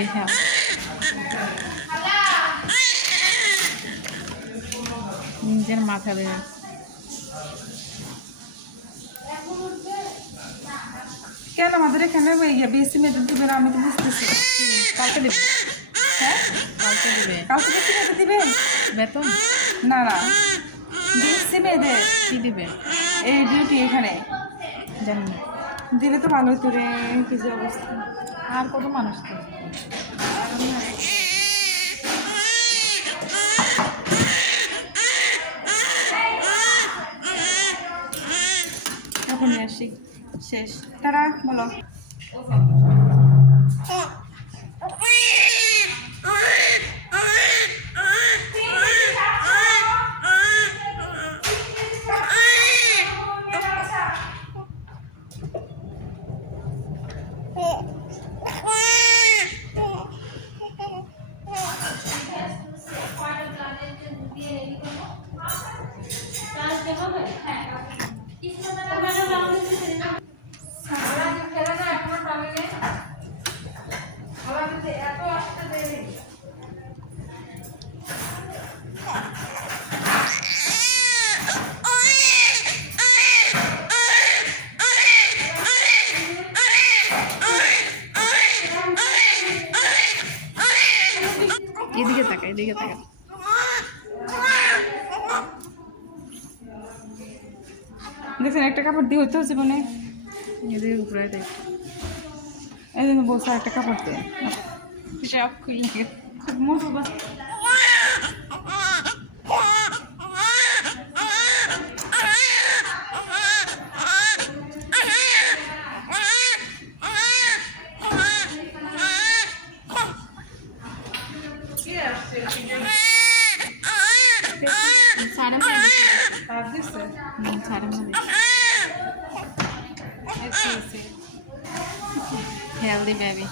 বিহাল নিজের মাথা বেড়ে কেন আমাদের এখানে বেশি মেয়েদের দিবে না? আমি তো বুঝতেছি। কালকে দেবে হ্যাঁ, কালকে দেবে কালকে বেশি মেয়েদের দিবে বেতন না না, বেশি মেয়েদের কি দিবে এই ডিউটি এখানে জানি না দিলে তো ভালো হতো রে। কিছু অবস্থা আর কত মানুষ তো এখন নিয়ে আসি। শেষ, তারা বলো। এদিকে তাকা এদিকে তাকা দেখছেন একটা কাপড় দিয়ে হইতে হচ্ছে মানে এদিকে উপরে দেখ এই জন্য বলছে একটা কাপড় দিয়ে সব খুলে খুব মোটো বা সাড়ে মাঝে তার দিচ্ছে সাড়ে মাঝে এসে হেলদি বেবি